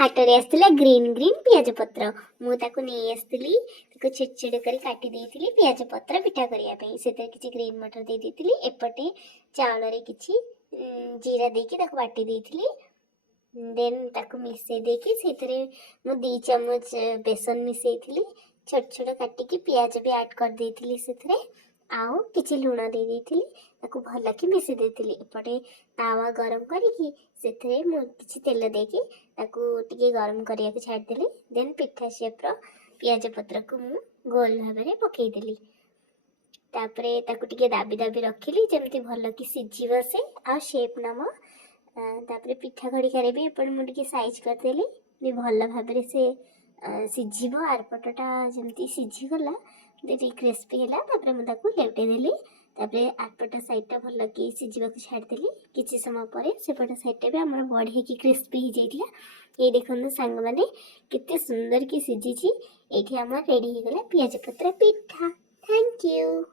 हाटरे आसला green green पियाज पत्र मुझे नहीं आसती छोट छोट कर काटी देती पियाज पत्र पिठा करने से किसी ग्रीन मटर दे देती एपटे चाउल किसी जीरा देकी बाटी देती देन ताको मिसई देकी से दी चमच बेसन मिसई छोट छोट काटिकी पियाज भी ऐड कर देती से आउ किसी लुण दे देती भल कि मिसई देती एपटे तावा गरम करी से किसी तेल देकी टे गरम करने को छाड़देली देन पिठा शेप्र पियाज पत्र को मु गोल भाव में पकईदेली तापरे टे दाबी दाबी रखिली जमती भल कि सीझीव से आ शेप नम तापरे पिठा खड़िकार भी एपटे मुझे साइज करदेली भी भल भाव से सीझीव आरपटा जमती सीझीगला क्रिस्पी है मुझे लेउटेदेली आरपट साइडटा भल कि सीझा छाड़देली किसी समय पर सेपट साइडटा भी आम बढ़े कि क्रिस्पी हो जाता ये देखो सांग मैंने केते सुंदर कि सीझी ये आम रेडी हो गला पियाज पत्र पिठा। Thank you.